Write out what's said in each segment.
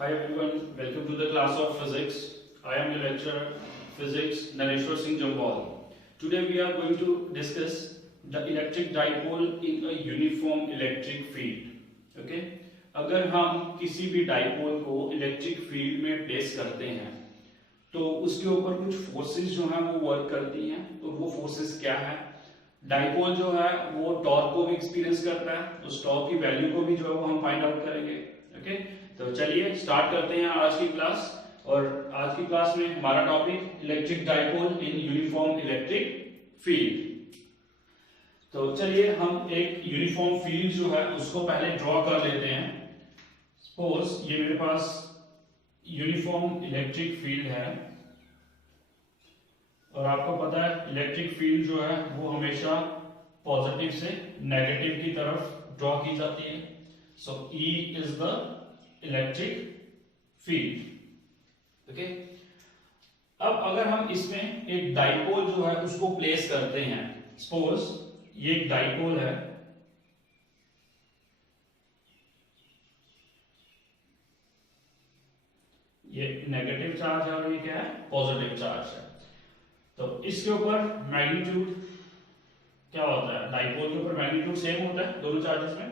Hi everyone, welcome to the class of physics. I am your lecturer, physics, Nareshwar Singh Jambal. Today we are going to discuss the electric dipole in a uniform electric field. Okay? अगर हम किसी भी dipole को electric field में place करते हैं तो उसके ऊपर कुछ फोर्सेस जो हैं वो वर्क करती हैं और वो फोर्सेस क्या है। डाइपोल जो है वो टॉर्क को भी एक्सपीरियंस करता है, उस टॉर्क की वैल्यू को भी जो है वो हम फाइंड आउट करेंगे। ओके, तो चलिए स्टार्ट करते हैं आज की क्लास। और आज की क्लास में हमारा topic electric dipole in uniform electric field. तो चलिए हम एक यूनिफॉर्म फील्ड जो है उसको पहले ड्रॉ कर लेते हैं। सपोज ये मेरे पास यूनिफॉर्म इलेक्ट्रिक फील्ड है और आपको पता है इलेक्ट्रिक फील्ड जो है वो हमेशा पॉजिटिव से नेगेटिव की तरफ ड्रॉ की जाती है। सो E is the electric field. Okay, अब अगर हम इसमें एक डाइपोल जो है उसको प्लेस करते हैं, सपोज ये एक डाइपोल है, ये नेगेटिव चार्ज है और ये क्या है, पॉजिटिव चार्ज है। तो इसके ऊपर मैग्नीट्यूड क्या होता है, डाइपोल के ऊपर मैग्नीट्यूड सेम होता है दोनों चार्जेस में।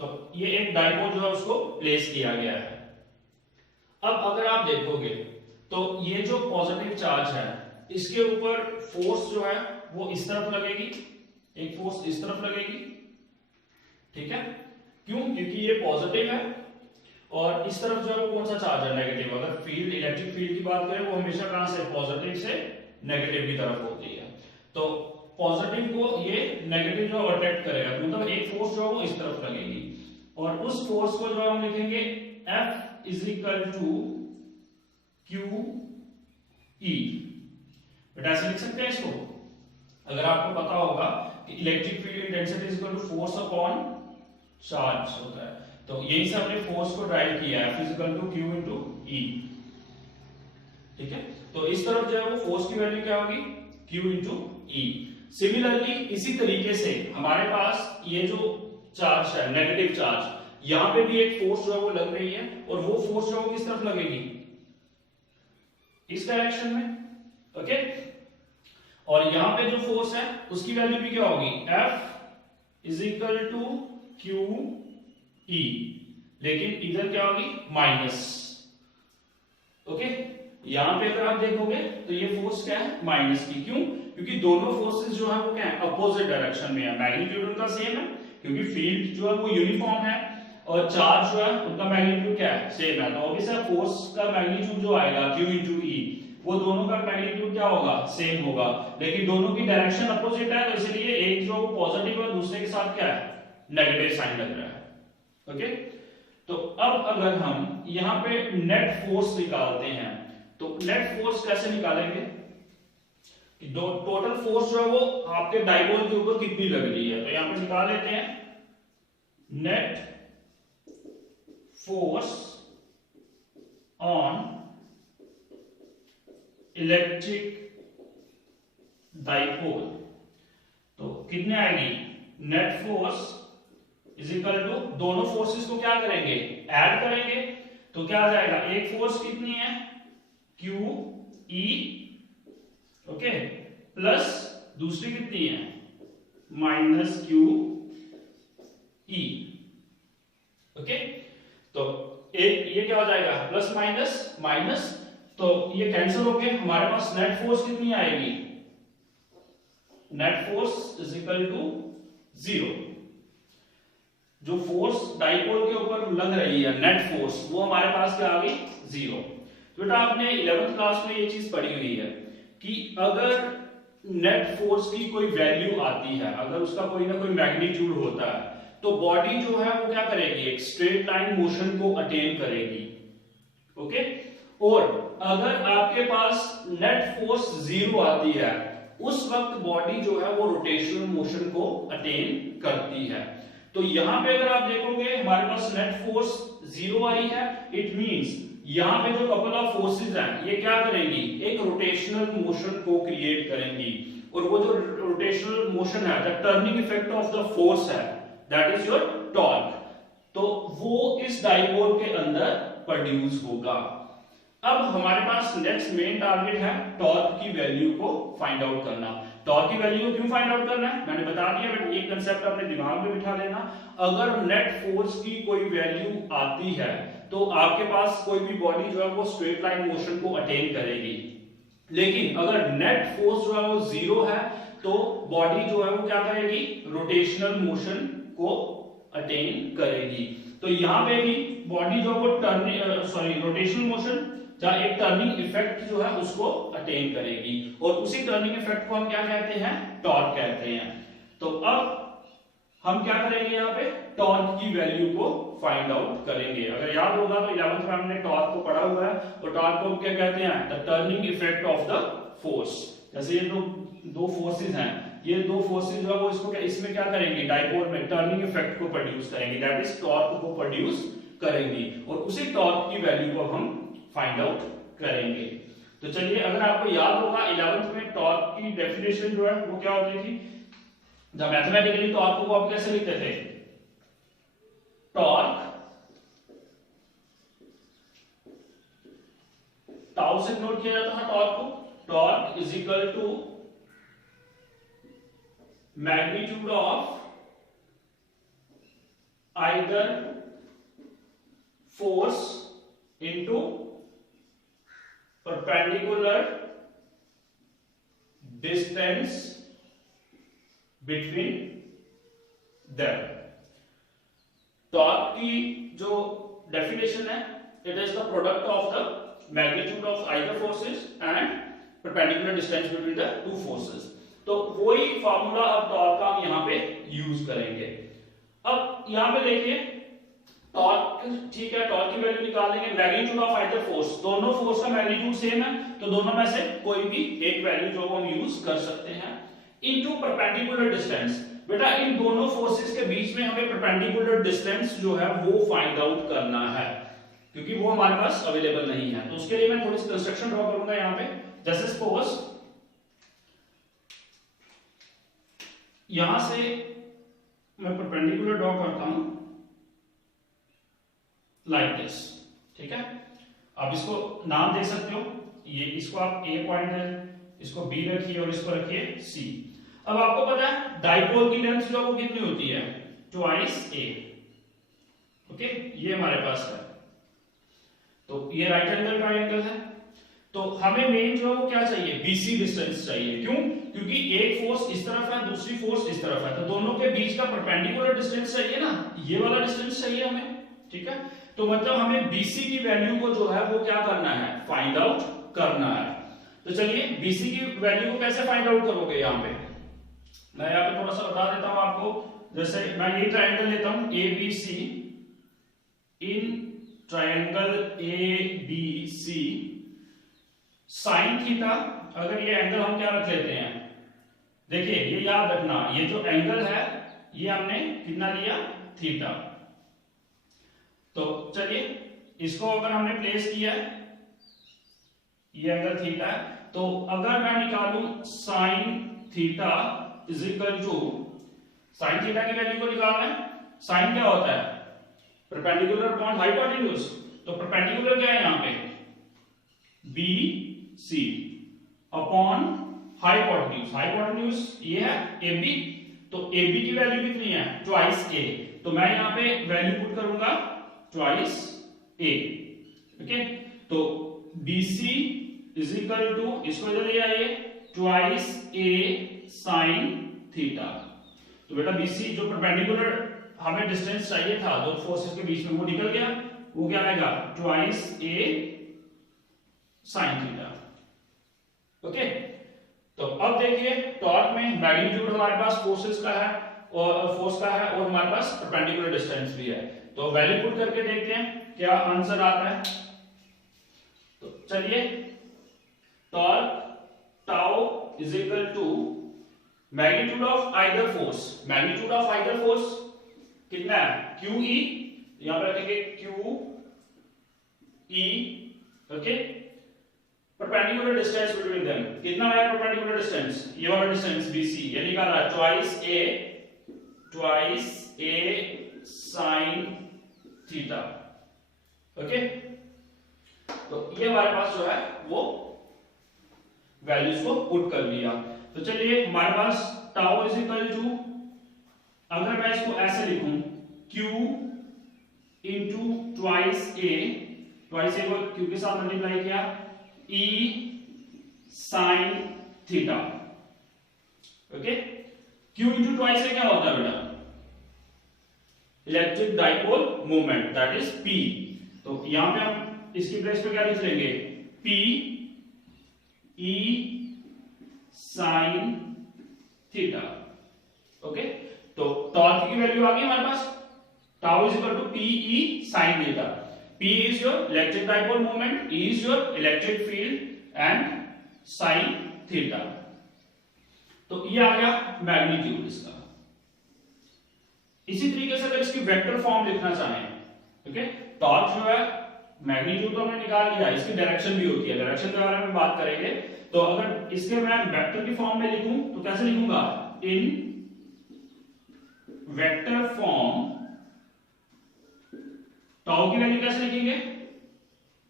तो ये एक डाइपोल जो है उसको प्लेस किया गया है। अब अगर आप देखोगे तो ये जो पॉजिटिव चार्ज है इसके ऊपर फोर्स जो है वो इस तरफ लगेगी, एक फोर्स इस तरफ लगेगी, ठीक है। क्यों? क्योंकि ये पॉजिटिव है और इस तरफ जो है वो कौन सा चार्ज है, नेगेटिव। अगर फील्ड इलेक्ट्रिक फील्ड की बात करें वो हमेशा कहां से, पॉजिटिव से नेगेटिव की तरफ होती है। तो पॉजिटिव को ये नेगेटिव जो अट्रैक्ट करेगा, मतलब एक फोर्स जो है वो इस तरफ लगेगी और उस फोर्स को जो हम लिखेंगे F is equal to Q E. But ऐसे लिख सकते हैं इसको, अगर आपको पता होगा कि electric field intensity is equal to force upon charge होता है, तो यही से हमने फोर्स को ड्राइव किया है, F is equal to Q into E. ठीक है, तो इस तरफ जो है वो फोर्स की वैल्यू क्या होगी, Q इनटू ई। सिमिलरली इसी तरीके से हमारे पास ये जो चार्ज है नेगेटिव चार्ज, यहां पे भी एक फोर्स जो है वो लग रही है और वो फोर्स जो है वो किस तरफ लगेगी, इस डायरेक्शन में। ओके, और यहां पे जो फोर्स है उसकी वैल्यू भी क्या होगी, F is equal to Q E, लेकिन इधर क्या होगी, माइनस। ओके, यहां पे अगर आप देखोगे तो ये फोर्स क्या है, माइनस की। क्यों? क्योंकि दोनों फोर्सेस जो है वो क्या है, अपोजिट डायरेक्शन में है। मैग्नीट्यूड उनका सेम है क्योंकि फील्ड जो है वो यूनिफॉर्म है और चार्ज जो है उनका मैग्नीट्यूड क्या है, सेम है। तो ऑब्वियसली फोर्स का मैग्नीट्यूड जो आएगा Q इनटू E, वो दोनों का मैग्नीट्यूड क्या होगा, सेम होगा, लेकिन दोनों की डायरेक्शन अपोजिट है, तो इसलिए एक जो पॉजिटिव है दूसरे के साथ क्या है, नेगेटिव साइन लग रहा है। ओके, तो अब अगर हम यहां पे नेट फोर्स निकालते हैं तो नेट फोर्स कैसे निकालेंगे, टोटल फोर्स जो है वो आपके डाइपोल के ऊपर कितनी लग रही है। तो यहां पे निकाल लेते हैं net force on electric dipole. तो कितने आएगी, net force is equal to, दोनों फोर्सेस को क्या करेंगे, ऐड करेंगे, तो क्या आ जाएगा, एक फोर्स कितनी है, क्यू ई, ओके, प्लस दूसरी कितनी है, माइनस क्यू ई। ओके, तो एक ये क्या हो जाएगा, प्लस माइनस माइनस, तो ये कैंसिल होके हमारे पास नेट फोर्स कितनी आएगी, net force is equal to 0। जो फोर्स डाइपोल के ऊपर लग रही है नेट फोर्स, वो हमारे पास क्या आ गई, 0। बेटा आपने 11th क्लास में ये चीज पढ़ी हुई है कि अगर नेट फोर्स की कोई वैल्यू आती है, अगर उसका कोई ना कोई मैग्नीट्यूड होता है, तो बॉडी जो है वो क्या करेगी, एक स्ट्रेट लाइन मोशन को अटेन करेगी। ओके, और अगर आपके पास नेट फोर्स 0 आती है, उस वक्त बॉडी जो है वो रोटेशनल मोशन को अटेन करती है। तो यहां पे अगर आप देखोगे हमारे पास नेट फोर्स 0 आई है, इट मींस यहां पे जो कपल ऑफ फोर्सेस हैं ये क्या करेंगी, एक रोटेशनल मोशन को क्रिएट करेंगी, और वो जो रोटेशनल मोशन है, the turning effect of the force है, दैट इज योर टॉर्क। तो वो इस डाइपोल के अंदर प्रोड्यूस होगा। अब हमारे पास नेक्स्ट मेन टारगेट है टॉर्क की वैल्यू को फाइंड आउट करना। टॉर्क की वैल्यू को क्यों फाइंड आउट करना है मैंने बता दिया, बट एक कंसेप्ट अपने दिमाग में बिठा लेना। अगर नेट फोर्स की कोई वैल्यू आती है तो आपके पास कोई भी बॉडी जो है वो स्ट्रेट लाइन मोशन को अटेन करेगी, लेकिन अगर नेट फोर्स जो है वो जीरो है तो बॉडी जो है वो क्या करेगी, रोटेशनल मोशन को अटेन करेगी। तो यहां पे भी बॉडी जो वो रोटेशनल मोशन या एक टर्निंग इफेक्ट जो है उसको अटेन करेगी, और उसी टर्निंग इफेक्ट को हम क्या कहते हैं, टॉर्क कहते हैं। तो अब हम क्या करेंगे, यहाँ पे टॉर्क की वैल्यू को फाइंड आउट करेंगे। अगर याद होगा तो 11th में हमने टॉर्क को पढ़ा हुआ है, और टॉर्क को हम क्या कहते हैं, the turning effect of the force. जैसे ये दो फोर्सेज हैं, ये दो फोर्सेज जो है वो इसमें क्या करेंगे, डाइपोल में टर्निंग इफेक्ट को प्रोड्यूस करेंगे, दैट इज टॉर्क को प्रोड्यूस करेंगी, और उसी टॉर्क की वैल्यू को हम फाइंड आउट करेंगे। तो चलिए, अगर आपको याद होगा 11th में टॉर्क की डेफिनेशन जो है वो क्या होती थी, जब मैथमेटिकली टॉर्क को आप कैसे लिखते थे, टॉर्क टाउ से नोट किया जाता था टॉर्क को, torque is equal to magnitude of either force into perpendicular distance between them। Torque की जो डेफिनेशन है, it is the product of the magnitude of either forces and perpendicular distance between the two forces. तो वही formula अब torque का हम यहां पे यूज करेंगे। अब यहां पे देखिए टॉर्क, ठीक है, टॉर्क की वैल्यू निकालेंगे, मैग्नीट्यूड ऑफ आइदर फोर्स, दोनों फोर्स का मैग्नीट्यूड सेम है तो दोनों में से कोई भी एक वैल्यू जो हम यूज कर सकते हैं, इनटू परपेंडिकुलर डिस्टेंस। बेटा इन दोनों फोर्सेस के बीच में हमें परपेंडिकुलर डिस्टेंस जो है वो फाइंड आउट करना है, क्योंकि वो हमारे पास अवेलेबल नहीं है। तो उसके लिए मैं थोड़ी सी कंस्ट्रक्शन ड्रॉ करूंगा यहां पे। जैसे सपोज यहां से मैं परपेंडिकुलर ड्रॉ करता हूं लाइक दिस, ठीक है। आप इसको नाम दे सकते हो, ये इसको आप ए पॉइंट है, इसको बी रखिए और इसको रखिए सी। अब आपको पता है डाइपोल की लेंथ जो है वो कितनी होती है, ट्वाइस ए, ओके, ये हमारे पास है। तो ये राइट एंगल ट्रायंगल है, तो हमें मेन जो है वो क्या चाहिए, बीसी डिस्टेंस चाहिए। क्यों, क्योंकि एक फोर्स इस तरफ है, दूसरी फोर्स इस तरफ है, तो दोनों के बीच का परपेंडिकुलर डिस्टेंस चाहिए ना, ये वाला डिस्टेंस चाहिए हमें, ठीक है। तो मतलब हमें BC की वैल्यू को जो है वो क्या करना है, फाइंड आउट करना है। तो चलिए BC की वैल्यू को कैसे फाइंड आउट करोगे, यहां पे मैं यहां पे थोड़ा सा बता देता हूं आपको। जैसे मैं ये ट्रायंगल लेता हूं ABC, in triangle ABC sine theta, अगर ये एंगल हम क्या रख लेते हैं, देखिए ये याद रखना, ये जो एंगल है ये हमने कितना लिया, थीटा। तो चलिए इसको अगर हमने प्लेस किया है, ये एंगल थीटा है, तो अगर मैं निकालूं sine theta is equal to, sine theta की वैल्यू को निकालना है, साइन क्या होता है, परपेंडिकुलर अपॉन हाइपोटेन्यूज, तो परपेंडिकुलर क्या है यहां पे, BC अपॉन हाइपोटेन्यूज, हाइपोटेन्यूज ये है AB, तो AB की वैल्यू कितनी है, ट्वाइस A, तो मैं यहां पे वैल्यू पुट करूंगा ट्वाइस A, ओके। तो BC इज इक्वल टू, इसको इधर ले आइए, ट्वाइस A साइन थीटा। तो बेटा BC जो परपेंडिकुलर हमें डिस्टेंस चाहिए था दो फोर्सेस के बीच में, वो निकल गया, वो क्या आएगा, twice A sign theta, okay. तो अब देखिए टॉर्क में मैग्नीट्यूड हमारे पास फोर्सेस का है और फोर्स का है, और हमारे पास परपेंडिकुलर डिस्टेंस भी है। तो वैल्यू पुट करके देखते हैं क्या आंसर आता है। तो चलिए, torque tau is equal to magnitude of either force, magnitude of either force कितना है, QE, यहां पर रखेंगे QE, okay. Perpendicular distance between them कितना है, परपेंडिकुलर डिस्टेंस ये वाला डिस्टेंस BC, ये निकाला twice A sign theta, okay. तो ये हमारे पास जो है वो वैल्यूज को पुट कर लिया। तो चलिए हमारे पास टाउ इज इक्वल टू, अगर मैं इसको ऐसे लिखूं Q इंटू ट्वाइस ए को Q के साथ मल्टीप्लाई किया, E sine theta. Okay, Q into twice A क्या होता है बेटा? Electric dipole moment, that is P। तो यहां पे हम इसकी प्लेस पे क्या लिख लेंगे? P E sine theta. Okay, तो टॉर्क की वैल्यू आ गई हमारे पास, tau is equal to P E sine theta. P is your electric dipole moment, E is your electric field and sin theta। तो ये आ गया मैग्नीट्यूड इसका। इसी तरीके से अगर इसकी वेक्टर फॉर्म लिखना चाहें, ओके, टॉर्क जो है मैग्नीट्यूड तो हमने निकाल लिया, इसकी डायरेक्शन भी होती है, डायरेक्शन के बारे में बात करेंगे। तो अगर इसके मैं वेक्टर की फॉर्म में लिखूं तो कैसे लिखूंगा? इन वेक्टर फॉर्म टाउ की वैल्यू कैसे लिखेंगे?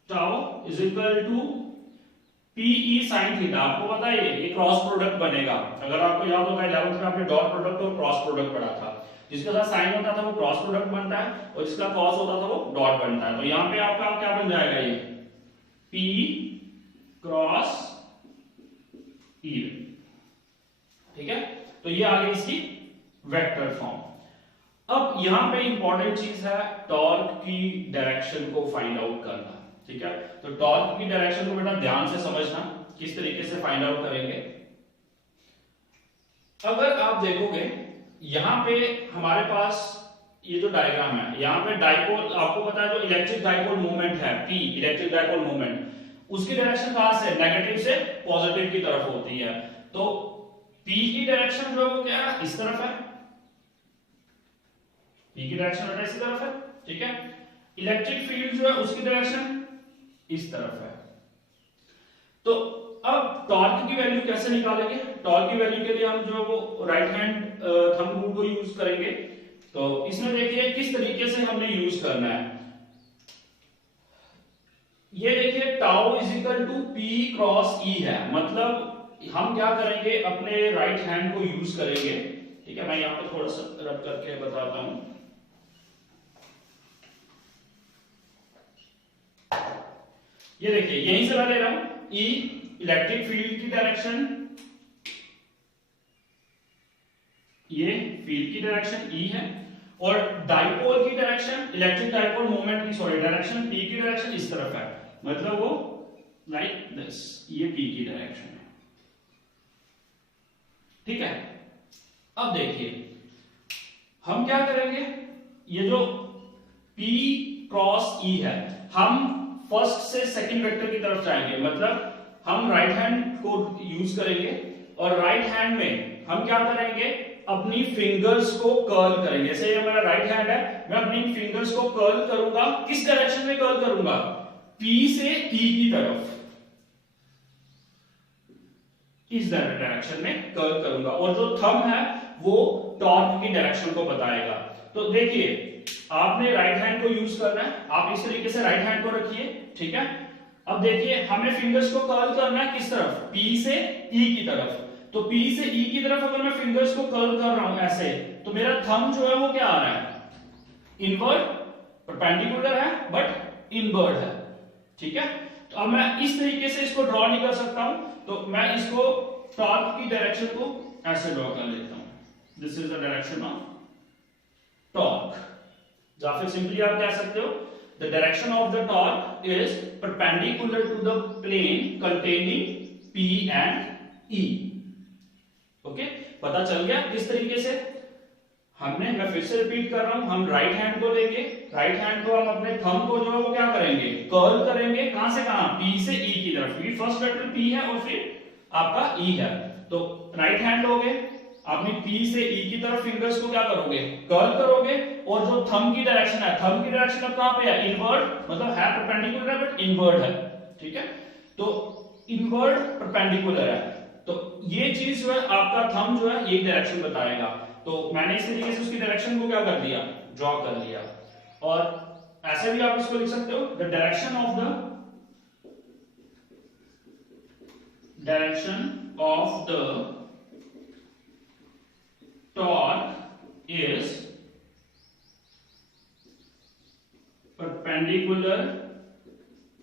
Tau is equal to PE sine theta. आपको पता है ये क्रॉस प्रोडक्ट बनेगा। अगर आपको याद होगा 11th में आपने डॉट प्रोडक्ट और क्रॉस प्रोडक्ट पढ़ा था। जिसके साथ साइन होता था वो क्रॉस प्रोडक्ट बनता है और जिसका कॉस होता था वो डॉट बनता है। तो यहां पे आपका क्या बन जाएगा? ये P क्रॉस E। ठीक है, तो ये आ गई इसकी वेक्टर फॉर्म। अब यहां पे इंपॉर्टेंट चीज है टॉर्क की डायरेक्शन को फाइंड आउट करना। ठीक है, तो टॉर्क की डायरेक्शन को बेटा ध्यान से समझना, किस तरीके से फाइंड आउट करेंगे। अगर आप देखोगे यहां पे हमारे पास ये जो डायग्राम है, यहां पे डाइपोल, आपको पता है जो इलेक्ट्रिक डाइपोल मूवमेंट है P, इलेक्ट्रिक डाइपोल मूवमेंट, उसकी डायरेक्शन कहां से? नेगेटिव से पॉजिटिव की तरफ होती है। तो P की डायरेक्शन जो है वो क्या है? इस तरफ है। P की डायरेक्शन बेटा इस तरफ है। ठीक है, इलेक्ट्रिक फील्ड जो है उसकी डायरेक्शन इस तरफ है। तो अब टॉर्क की वैल्यू कैसे निकालेंगे? टॉर्क की वैल्यू के लिए हम जो है वो राइट हैंड थंब रूल को यूज करेंगे। तो इसमें देखिए किस तरीके से हमने यूज करना है। ये देखिए tau is equal to P cross E है, मतलब हम क्या करेंगे? अपने राइट हैंड को यूज करेंगे। ठीक है, मैं यहां पे थोड़ा सा रब करके बताता हूं। ये देखिए यहीं से मैं ले रहा हूं E, इलेक्ट्रिक फील्ड की डायरेक्शन, ये फील्ड की डायरेक्शन E है, और डाइपोल की डायरेक्शन, इलेक्ट्रिक डाइपोल मोमेंट की डायरेक्शन P की डायरेक्शन इस तरफ है, मतलब वो लाइक दिस, ये P की डायरेक्शन है। ठीक है, अब देखिए हम क्या करेंगे? ये जो P क्रॉस E है, हम फर्स्ट से सेकंड वेक्टर की तरफ जाएंगे, मतलब हम राइट हैंड को यूज करेंगे और राइट हैंड में हम क्या करेंगे? अपनी फिंगर्स को कर्ल करेंगे। जैसे ये मेरा राइट हैंड है, मैं अपनी फिंगर्स को कर्ल करूंगा। किस डायरेक्शन में कर्ल करूंगा? P से E की तरफ, इस डायरेक्शन में कर्ल करूंगा, और जो थंब है वो टॉर्क की डायरेक्शन को बताएगा। तो देखिए आपने राइट हैंड को यूज करना है, आप इस तरीके से राइट हैंड को रखिए। ठीक है, अब देखिए हमें फिंगर्स को कर्ल करना है किस तरफ? P से E की तरफ। तो P से E की तरफ अगर मैं फिंगर्स को कर्ल कर रहा हूं ऐसे, तो मेरा थंब जो है वो क्या आ रहा है? इनवर्ड, परपेंडिकुलर है बट इनवर्ड है। ठीक है, तो अब मैं इस तरीके से इसको ड्रॉ नहीं कर सकता हूं, तो मैं इसको टॉर्क की डायरेक्शन को ऐसे ड्रॉ कर लेता हूं। This is the direction of torque, या फिर सिंपली आप कह सकते हो the direction of the torque is perpendicular to the plane containing P and E। Okay, पता चल गया किस तरीके से हमने? मैं फिर से रिपीट कर रहा हूं, हम राइट हैंड को लेंगे, राइट हैंड को हम अपने थंब को जो है वो क्या करेंगे? कर्ल करेंगे। कहां से कहां? P से E की तरफ। ये फर्स्ट वेक्टर P है और फिर आपका E है, तो राइट हैंड लोगे, अपनी P से E की तरफ फिंगर्स को क्या करोगे? कर्ल करोगे, और जो थंब की डायरेक्शन है, थंब की डायरेक्शन अब कहां पे है? इनवर्ड, मतलब है परपेंडिकुलर है बट इनवर्ड है। ठीक है, तो इनवर्ड परपेंडिकुलर है, तो ये चीज जो है आपका थंब जो है ये डायरेक्शन बताएगा। तो मैंने इस तरीके से उसकी डायरेक्शन को क्या कर दिया? ड्रॉ कर लिया। और ऐसे भी आप इसको लिख सकते हो, the direction of the direction of the torque is perpendicular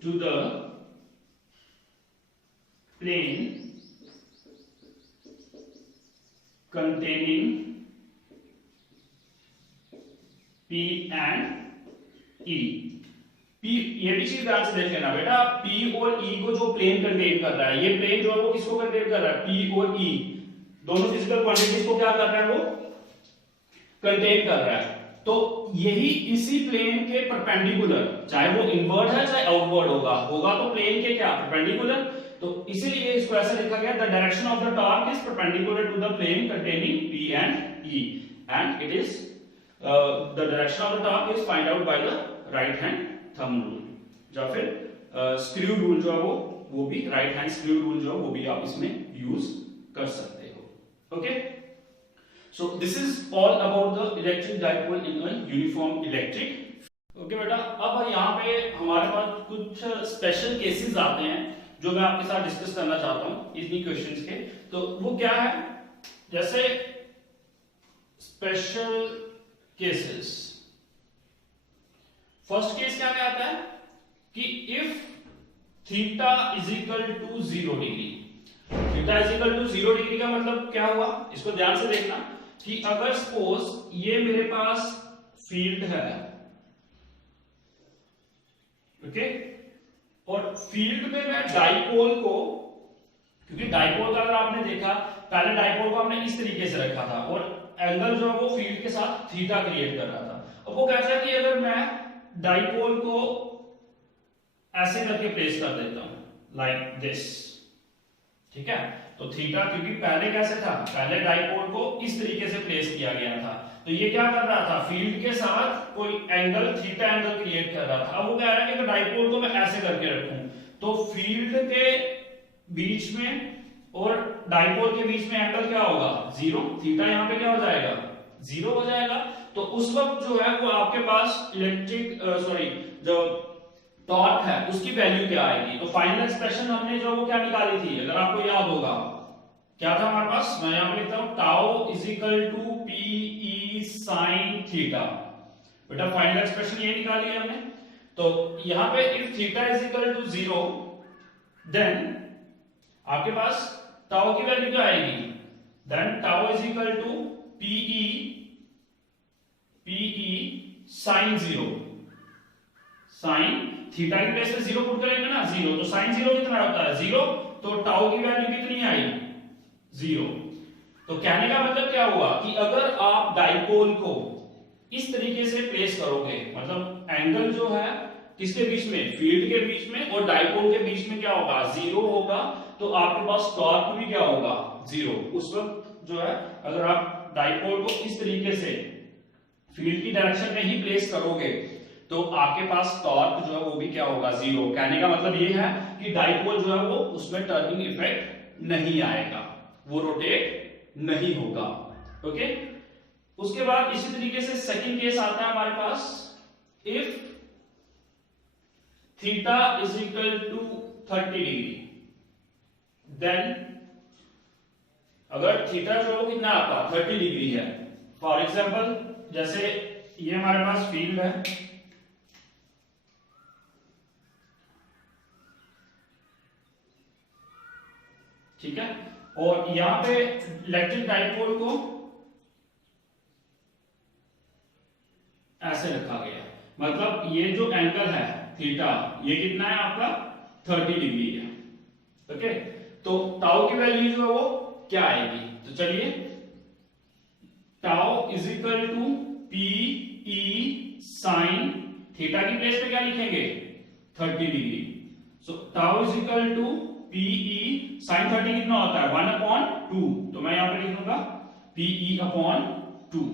to the plane containing P and E। P, ये भी चीज ध्यान से देख लेना बेटा, P और E को जो प्लेन कंटेन कर रहा है, ये प्लेन जो है वो किसको कंटेन कर रहा है, P और E दोनों फिजिकल क्वांटिटीज को क्या कर रहा है, वो कंटेन कर रहा है। तो यही इसी प्लेन के परपेंडिकुलर, चाहे वो इनवर्ड है चाहे आउटवर्ड होगा तो प्लेन के क्या, परपेंडिकुलर। तो इसीलिए इसको ऐसा लिखा गया, the direction of the torque is perpendicular to the plane containing P and E and it is the direction of the torque is find out by the right hand thumb rule, या फिर screw rule जो है वो भी right hand screw rule जो है वो भी आप इसमें यूज कर सकते हो। Okay, so this is all about the electric dipole in a uniform electric. Okay बेटा, अब यहाँ पे हमारे पास कुछ स्पेशल केसेस आते हैं जो मैं आपके साथ डिस्कस करना चाहता हूँ इन्हीं क्वेश्चंस के। तो वो क्या है, जैसे स्पेशल केसेस, फर्स्ट केस क्या कहता है कि if theta is equal to 0 degree, theta is equal to 0 degree का मतलब क्या हुआ, इसको ध्यान से देखना कि अगर सपोज ये मेरे पास फील्ड है, ओके, और फील्ड में मैं डाइपोल को, क्योंकि डाइपोल का अगर आपने देखा पहले डाइपोल को हमने इस तरीके से रखा था और एंगल जो है वो फील्ड के साथ थीटा क्रिएट कर रहा था। अब वो कहता है कि अगर मैं डाइपोल को ऐसे करके प्लेस कर देता हूं लाइक दिस, ठीक है, तो थीटा, क्योंकि पहले कैसे था, पहले डाइपोल को इस तरीके से प्लेस किया गया था, तो ये क्या कर रहा था, फील्ड के साथ कोई एंगल, थीटा एंगल क्रिएट कर रहा था। अब वो कह रहा है कि अगर डाइपोल को मैं ऐसे करके रखूं तो फील्ड के बीच में और डाइपोल के बीच में एंगल क्या होगा, 0, थीटा यहाँ पे क्या हो जाएगा, 0 हो जाएगा। तो उस वक्त जो है वो आपके पास इलेक्ट्रिक जो टॉर्क है उसकी वैल्यू क्या आएगी। तो फाइनल एक्सप्रेशन हमने जो वो क्या निकाली थी, अगर आपको याद होगा, क्या था हमारे पास, मैं यहां पे लिखता हूं tau is equal to P E sine theta. बेटा फाइनल एक्सप्रेशन ये निकाली है हमने। तो यहां पे if theta is equal to 0 then आपके पास टाउ की वैल्यू क्या आएगी, then tau is equal to PE sine 0, sine theta की प्लेस पे 0 पुट करेंगे ना, 0, तो साइन 0 कितना होता है, 0, तो टाउ की वैल्यू कितनी आई, 0। तो कहने का मतलब क्या हुआ कि अगर आप डाइपोल को इस तरीके से प्लेस करोगे, मतलब एंगल जो है किसके बीच में, फील्ड के बीच में और डाइपोल के बीच में क्या होगा, 0 होगा, तो आपके पास टॉर्क भी क्या होगा, 0। उस वक्त जो है अगर आप डाइपोल को इस तरीके से फील्ड की डायरेक्शन में ही प्लेस करोगे तो आपके पास टॉर्क जो है वो भी क्या होगा, 0। कहने का मतलब ये है कि डाइपोल जो है वो उसमें टर्निंग इफेक्ट नहीं आएगा, वो रोटेट नहीं होगा। ओके, उसके बाद इसी तरीके से सेकंड केस आता है हमारे पास, if theta is equal to 30 degree, then अगर थीटा जो है वो कितना आपका 30 डिग्री है, फॉर एग्जांपल जैसे ये हमारे पास फील्ड है, ठीक है, और यहां पे इलेक्ट्रिक डाइपोल को ऐसे रखा गया, मतलब ये जो एंगल है थीटा, ये कितना है आपका 30 डिग्री है। ओके, तो टाउ की वैल्यू जो है वो क्या आएगी, तो चलिए tau is equal to P E sine theta की प्लेस पे क्या लिखेंगे, 30 degree. So tau is equal to P E sine 30 कितना होता है, 1/2, तो मैं यहां पे लिख दूंगा पी ई अपॉन 2।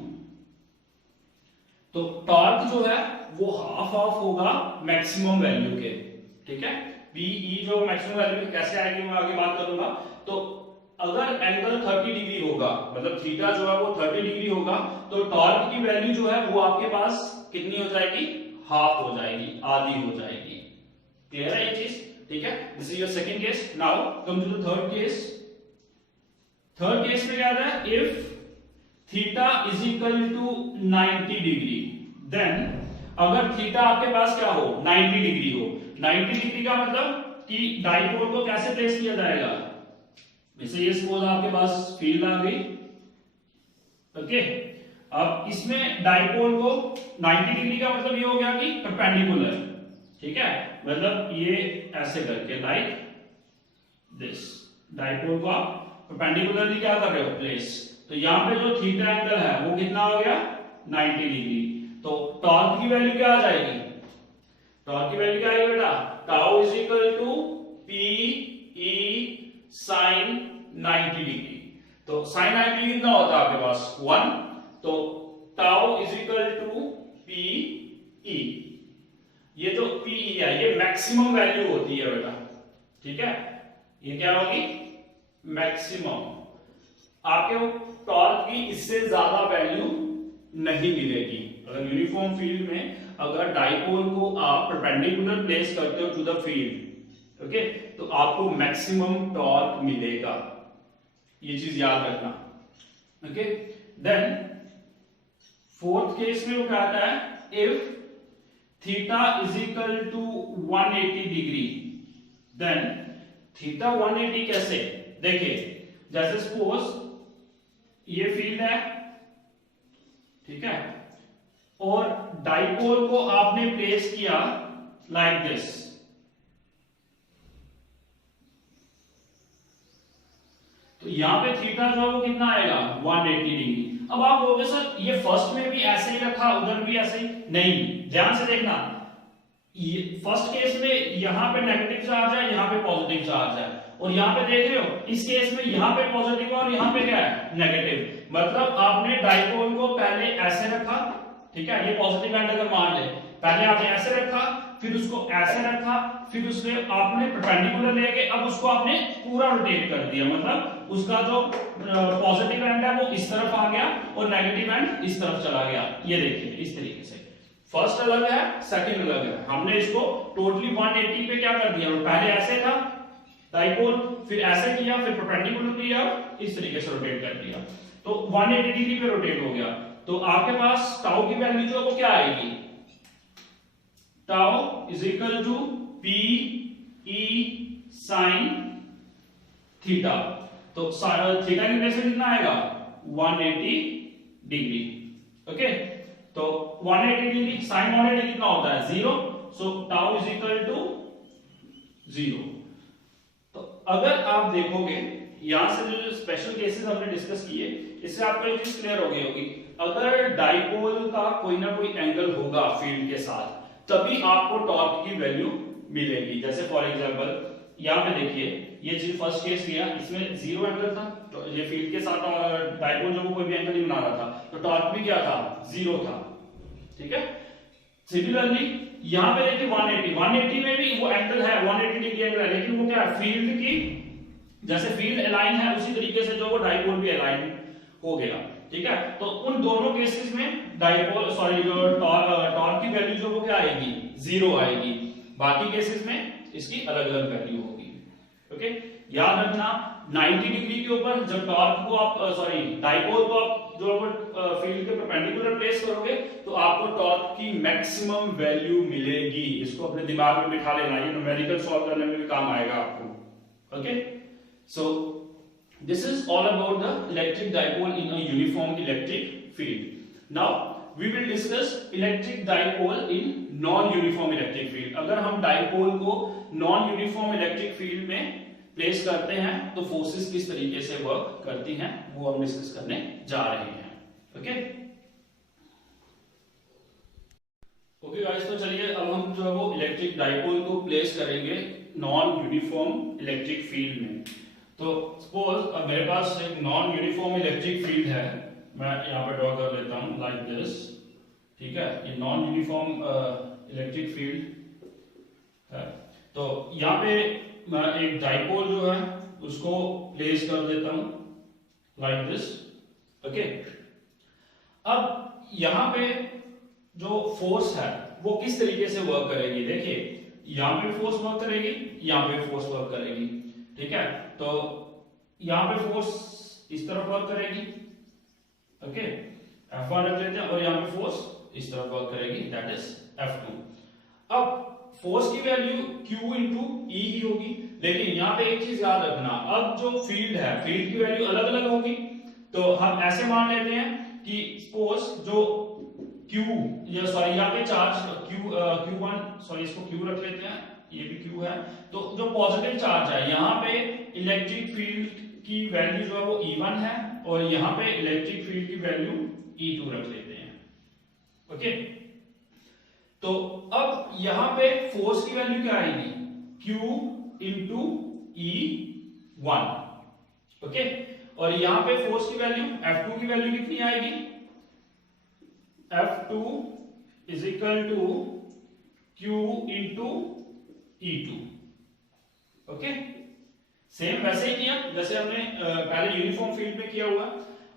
तो टॉर्क जो है वो हाफ ऑफ होगा मैक्सिमम वैल्यू के, ठीक है, पीई जो मैक्सिमम वैल्यू कैसे आएगी मैं आगे बात करूंगा। तो अगर एंगल 30 डिग्री होगा, मतलब थीटा जो है वो 30 डिग्री होगा, तो टॉर्क की वैल्यू जो है वो आपके पास कितनी हो जाएगी, हाफ हो जाएगी, आधी हो जाएगी। क्लियर है ये चीज, ठीक है, this is your second case. Now come to the third case. Third case में क्या आता है, if theta is equal to 90 degree, then अगर थीटा आपके पास क्या हो 90 डिग्री हो. 90 डिग्री का मतलब कि डाइपोल को कैसे प्लेस किया जाएगा, जैसे ये सपोज आपके पास फील्ड आ गई. ओके, अब इसमें डाइपोल को 90 डिग्री का मतलब ये हो गया कि परपेंडिकुलर. ठीक है, मतलब ये ऐसे करके लाइक दिस डाइपोल को आप परपेंडिकुलरली क्या कर रहे हो प्लेस. तो यहां पे जो थीटा एंगल है वो कितना हो गया 90 डिग्री. तो टॉर्क की वैल्यू क्या आ जाएगी, टॉर्क की वैल्यू क्या आएगी बेटा, tau is equal to P E sine 90 degree. तो साइन 90 डिग्री कितना होता है आपके पास 1. तो tau is equal to P E. ये जो पी ई है ये मैक्सिमम वैल्यू होती है बेटा. ठीक है, ये क्या होगी मैक्सिमम. आपके टॉर्क की इससे ज्यादा वैल्यू नहीं मिलेगी. अगर यूनिफॉर्म फील्ड में अगर डाइपोल को आप परपेंडिकुलर प्लेस करते हो टू द फील्ड, ओके, तो आपको मैक्सिमम टॉर्क मिलेगा. ये चीज याद रखना. ओके, देन फोर्थ केस में वो क्या आता है, if theta is equal to 180 degree, then theta 180 कैसे, देखिए जैसे सपोज ये फील्ड है, ठीक है, और डाइपोल को आपने प्लेस किया लाइक दिस. तो यहां पे थीटा जो है वो कितना आएगा 180 डिग्री. अब आप बोलोगे सर ये फर्स्ट में भी ऐसे ही रखा उधर भी ऐसे ही, नहीं, ध्यान से देखना. ये फर्स्ट केस में यहां पे नेगेटिव चार्ज है, यहां पे पॉजिटिव चार्ज है, और यहां पे देख रहे हो इस केस में यहां पे पॉजिटिव और यहां पे क्या है नेगेटिव. मतलब आपने डाइपोल को पहले ऐसे रखा, ठीक है, ये पॉजिटिव एंड अगर मान ले, पहले आपने ऐसे रखा, फिर उसको ऐसे रखा, फिर उसके आपने परपेंडिकुलर लेके अब उसको आपने पूरा रोटेट कर दिया. मतलब उसका जो पॉजिटिव एंड है वो इस तरफ आ गया और नेगेटिव एंड इस तरफ चला गया. ये देखिए इस तरीके से फर्स्ट अलग है, सेकंड अलग है. हमने इसको टोटली 180 पे क्या कर दिया, पहले ऐसे था डाइपोल, फिर ऐसे किया, फिर परपेंडिकुलर किया, इस तरीके से रोटेट कर दिया. तो 180 डिग्री पे रोटेट हो गया. तो आपके पास टाउ की वैल्यू जो है वो क्या आएगी, tau is equal to P E sine theta. तो थीटा की प्लेस में कितना आएगा 180 डिग्री. ओके, तो 180 डिग्री साइन 180 कितना होता है 0. So tau is equal to 0. तो अगर आप देखोगे यहां से जो स्पेशल केसेस हमने डिस्कस किए, इससे आपको एक चीज क्लियर हो गई होगी. अगर डाइपोल का कोई ना कोई एंगल होगा फील्ड के साथ, तभी आपको टॉर्क की वैल्यू मिलेगी. जैसे फॉर एग्जांपल यहां पे देखिए, ये चीज फर्स्ट केस लिया, इसमें 0 एंगल था, तो ये फील्ड के साथ डाइपोल जो कोई भी एंगल नहीं बना रहा था, तो टॉर्क भी क्या था 0 था. ठीक है, सिमिलरली यहां पे देखिए 180 में भी वो एंगल है 180 डिग्री एंगल है, लेकिन वो क्या है फील्ड की, जैसे फील्ड अलाइन है उसी तरीके से जो वो डाइपोल भी अलाइन हो गया. ठीक है, तो उन दोनों केसेस में डाइपोल जो टॉर्क की वैल्यू जो वो क्या आएगी 0 आएगी. बाकी केसेस में इसकी अलग अलग वैल्यू होगी. ओके, याद रखना 90 डिग्री के ऊपर जब टॉर्क को आप डाइपोल को आप जो फील्ड के परपेंडिकुलर प्लेस करोगे, तो आपको टॉर्क की मैक्सिमम वैल्यू मिलेगी. इसको अपने दिमाग में बिठा लेना, ये न्यूमेरिकल सॉल्व करने में भी काम आएगा आपको. Okay, so this is all about the electric dipole in a uniform electric field. Now we will discuss electric dipole in non uniform electric field. अगर हम डाइपोल को non uniform electric field में प्लेस करते हैं तो forces किस तरीके से वर्क करती हैं वो हम डिस्कस करने जा रहे हैं. ओके ओके गाइस, तो चलिए अब हम जो है वो इलेक्ट्रिक डाइपोल को प्लेस करेंगे नॉन यूनिफॉर्म इलेक्ट्रिक फील्ड में. तो सपोज अब मेरे पास एक नॉन यूनिफॉर्म इलेक्ट्रिक फील्ड है, मैं यहाँ पे ड्रॉ कर लेता हूँ लाइक दिस. ठीक है, ये नॉन यूनिफॉर्म इलेक्ट्रिक फील्ड है. तो यहाँ पे मैं एक डाइपोल जो है उसको प्लेस कर देता हूँ लाइक दिस. ओके, अब यहाँ पे जो फोर्स है वो किस तरीके से वर्क करेगी, देखिए यहाँ पे फोर्स वर्क करेगी, यहाँ पे फोर्स वर्क करेगी, ठीक है। तो यहाँ पे फोर्स इस तरफ वर्क करेगी, ओके, F1 रख लेते हैं, और यहाँ पे फोर्स इस तरफ वर्क करेगी, दैट इज F2। अब फोर्स की वैल्यू Q इंटू E ही होगी, लेकिन यहाँ पे एक चीज याद रखना, अब जो फील्ड है, फील्ड की वैल्यू अलग अलग होगी। तो हम ऐसे मान लेते हैं कि सपोज जो Q, सॉरी यहाँ पे चार्ज Q1, सॉरी इसको Q रख लेते हैं, ये भी Q है। तो जो पॉजिटिव चार्ज है, यहाँ पे इलेक्ट्रिक फील्ड की वैल्यू जो है वो E1 है, और यहाँ पे इलेक्ट्रिक फील्ड की वैल्यू E2 रख लेते हैं, ओके। तो अब यहाँ पे फोर्स की वैल्यू क्या आएगी, Q इंटू E1, ओके। और यहाँ पे फोर्स की वैल्यू F2 की वैल्यू कितनी आएगी, F2 is equal to Q into E2, okay. Same वैसे ही किया जैसे हमने पहले यूनिफॉर्म फील्ड में किया हुआ।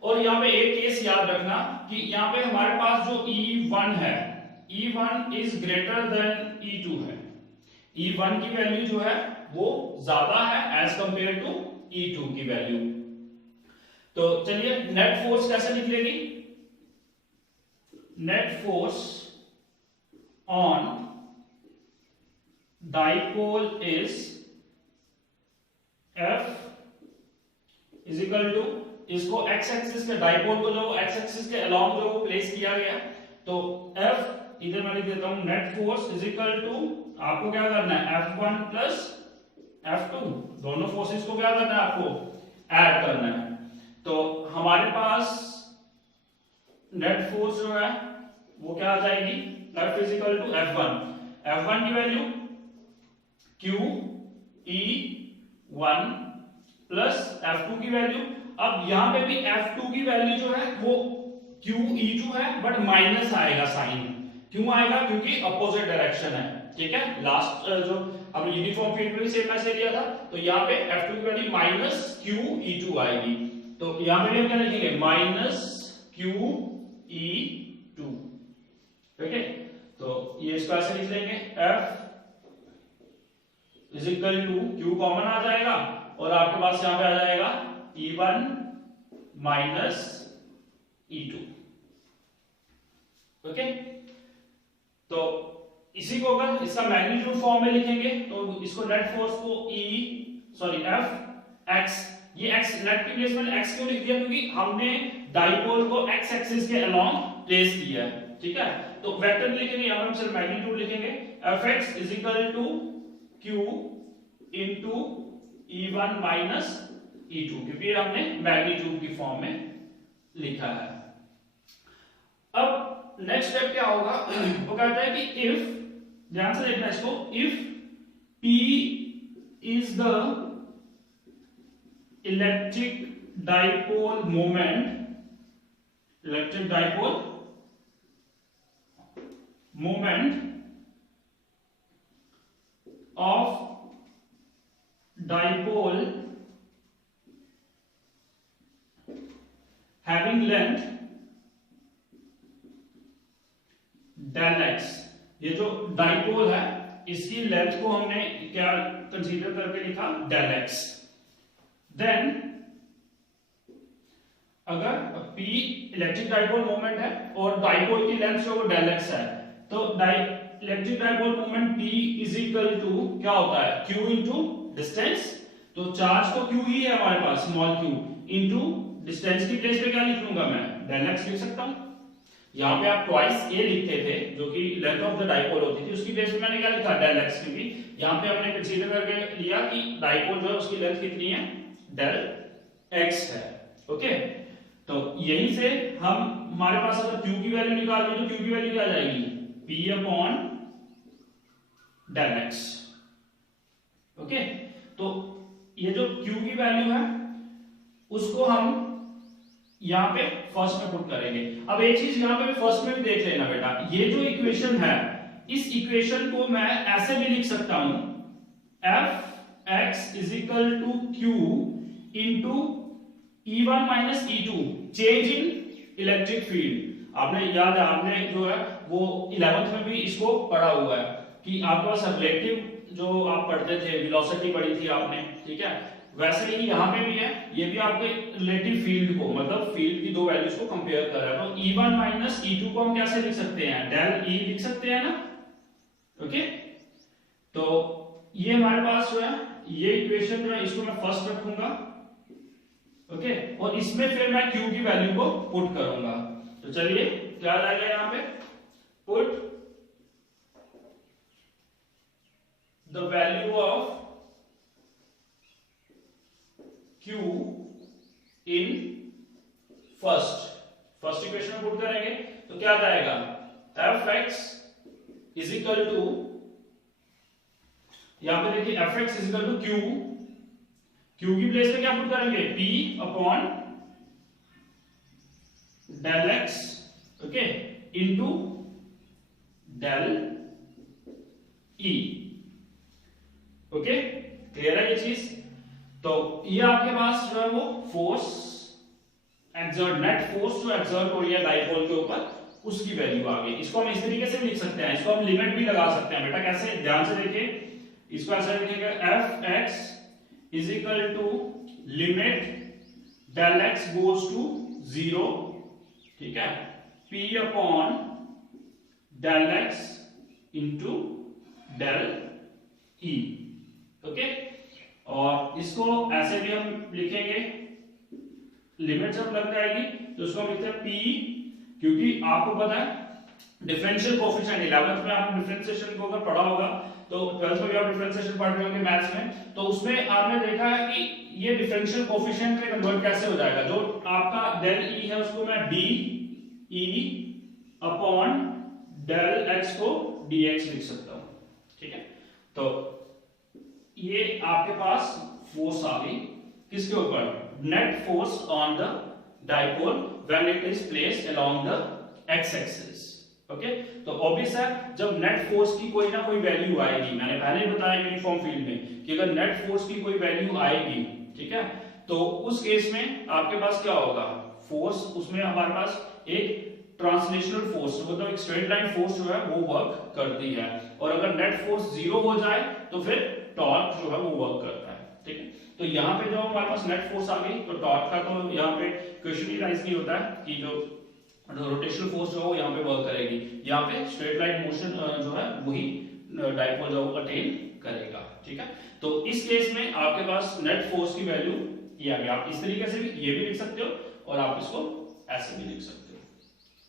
और यहाँ पे एक केस याद रखना कि यहाँ पे हमारे पास जो E1 है, E1 is greater than E2 है, E1 की वैल्यू जो है वो ज्यादा है एज कंपेयर टू E2 की वैल्यू। तो चलिए नेट फोर्स कैसे निकलेगी, net force on dipole is F is equal to, इसको एक्स एक्सिस के, डाइपोल को जो एक्स एक्सिस के अलोंग जो प्लेस किया गया, तो F इधर मैं लिख देता हूं, net force is equal to, आपको क्या करना है, F1 प्लस F2, दोनों फोर्सेस को क्या करना है, आपको ऐड करना है। तो हमारे पास नेट फोर्स जो है वो क्या आ जाएगी, F is equal to F1 की वैल्यू QE1 प्लस F2 की वैल्यू। अब यहां पे भी F2 की वैल्यू जो है वो QE2 है, बट माइनस आएगा साइन, क्यों आएगा, क्योंकि अपोजिट डायरेक्शन है, ठीक है। लास्ट जो अब यूनिफॉर्म फील्ड में भी सेम ऐसे लिया था, तो यहाँ पे F2 की वैल्यू माइनस QE2 आएगी। तो यहाँ पे भी हम क्या लिखेंगे, माइनस QE2, ठीक है। तो ये इसको ऐसे लिख लेंगे, F is equal to, Q common आ जाएगा, और आपके पास यहाँ पे आ जाएगा E1 माइनस E2, ओके। तो इसी को अगर इसका मैग्नीट्यूड फॉर्म में लिखेंगे, तो इसको नेट फोर्स को F x, ये x नेट की प्लेस में x क्यों लिख दिया, क्योंकि हमने डाइपोल को x एक्सिस के अलोंग प्लेस किया है, ठीक है। तो वेक्टर लिखेंगे, यहां हम सिर्फ मैग्नीट्यूड लिखेंगे, Fx is equal to Q into E1 minus E2, क्योंकि हमने मैग्नीट्यूड की फॉर्म में लिखा है। अब नेक्स्ट स्टेप क्या होगा, वो कहता है कि इफ, ध्यान से देखना इसको, if P is the electric dipole moment, electric dipole moment of dipole having length del x, ये जो डाइपोल है इसकी लेंथ को हमने क्या कंसीडर करके लिखा, del x। देन अगर P इलेक्ट्रिक डाइपोल मोमेंट है और डाइपोल की लेंथ जो del x है, तो electric dipole moment P is equal to क्या होता है, Q इंटू डिस्टेंस। तो चार्ज तो Q ही है हमारे पास, स्मॉल q, इंटू डिस्टेंस की प्लेस पे क्या लिख लूंगा मैं, del x लिख सकता हूं। यहाँ पे आप ट्वाइस a लिखते थे, जो कि लेंथ ऑफ द डाइपोल होती थी, उसकी प्लेस पे मैंने क्या लिखा, del x, क्योंकि यहाँ पे हमने कंसीडर करके लिया कि डाइपोल जो है उसकी लेंथ कितनी है, del x है, ओके। तो यहीं से हम, हमारे पास अगर q की वैल्यू निकालनी है तो q की वैल्यू क्या आ जाएगी, p upon del x, okay. तो ये जो q की वैल्यू है उसको हम यहाँ पे फर्स्ट में पुट करेंगे। अब एक चीज यहाँ पे फर्स्ट में भी देख लेना बेटा, ये जो इक्वेशन है, इस इक्वेशन को मैं ऐसे भी लिख सकता हूं, Fx is equal to Q into E1 minus E2, change in electric field. आपने याद है, आपने जो है वो 11th में भी इसको पढ़ा हुआ है। कि आपके पास रिलेटिव जो आप पढ़ते थे, वेलोसिटी पढ़ी थी आपने, ठीक है, वैसे ही यहाँ पे भी है, ये भी आपके रिलेटिव फील्ड को, मतलब फील्ड की दो वैल्यूज को कंपेयर कर रहा है। तो E1 माइनस E2 को हम कैसे लिख सकते हैं, डेल E लिख सकते हैं ना, ओके। तो ये हमारे पास जो है, ये इक्वेशन जो है इसको मैं फर्स्ट रखूंगा, ओके, और इसमें फिर मैं Q की वैल्यू को पुट करूंगा। तो चलिए क्या आ जाएगा यहाँ पे, put the value of Q in first equation में पुट करेंगे तो क्या आ जाएगा, fx इज इक्वल टू, यहां पे देखिए fx is equal to Q की प्लेस पे क्या पुट करेंगे, P upon del x, okay, into del E, okay, clear है ये चीज। तो ये आपके पास जो है वो फोर्स एक्सर्ट, नेट फोर्स जो एक्सर्ट हो रही है डाइपोल के ऊपर, उसकी वैल्यू आ गई। इसको हम इस तरीके से भी लिख सकते हैं, इसको हम लिमिट भी लगा सकते हैं बेटा, कैसे, ध्यान से देखिए, इसको ऐसे लिखेंगे fx is equal to limit del x goes to 0, ठीक है, p upon del x into del E, okay. और इसको ऐसे भी हम लिखेंगे, लिमिट जब लग जाएगी तो उसको हम लिखते हैं P, क्योंकि आपको पता है डिफरेंशियल कोएफिशिएंट 11th में आप डिफरेंशिएशन को अगर पढ़ा होगा, तो 12th में भी आप डिफरेंशिएशन पढ़ रहे होंगे मैथ्स में, तो उसमें आपने देखा है कि ये डिफरेंशियल कोएफिशिएंट में कन्वर्ट कैसे हो जाएगा। जो आपका डेल E है उसको मैं D E upon del x को dx लिख सकता हूं, ठीक है। तो ये आपके पास फोर्स आ गई किसके ऊपर, net force on the dipole when it is placed along the x axis, okay. तो ऑब्वियस है जब नेट फोर्स की कोई ना कोई वैल्यू आएगी, मैंने पहले ही बताया यूनिफॉर्म फील्ड में कि अगर नेट फोर्स की कोई वैल्यू आएगी, ठीक है, तो उस केस में आपके पास क्या होगा, फोर्स, उसमें हमारे पास एक ट्रांसलेशनल फोर्स, मतलब एक स्ट्रेट लाइन फोर्स जो है वो वर्क करती है, और अगर नेट फोर्स 0 हो जाए तो फिर टॉर्क जो है वो वर्क करता है, ठीक है। तो यहाँ पे जो हमारे पास नेट फोर्स आ गई, तो टॉर्क का तो यहाँ पे क्वेश्चन ही राइज नहीं होता है कि जो रोटेशनल फोर्स जो है यहाँ पे वर्क करेगी, यहाँ पे स्ट्रेट लाइन मोशन जो है वही डाइपोल जो अटेन करेगा, ठीक है। तो इस केस में आपके पास नेट फोर्स की वैल्यू ये आ गई, आप इस तरीके से भी ये भी लिख सकते हो और आप इसको ऐसे भी लिख सकते हो,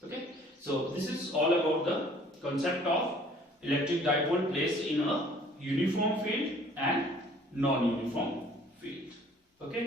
okay. So this is all about the concept of electric dipole placed in a uniform field and non-uniform field, okay.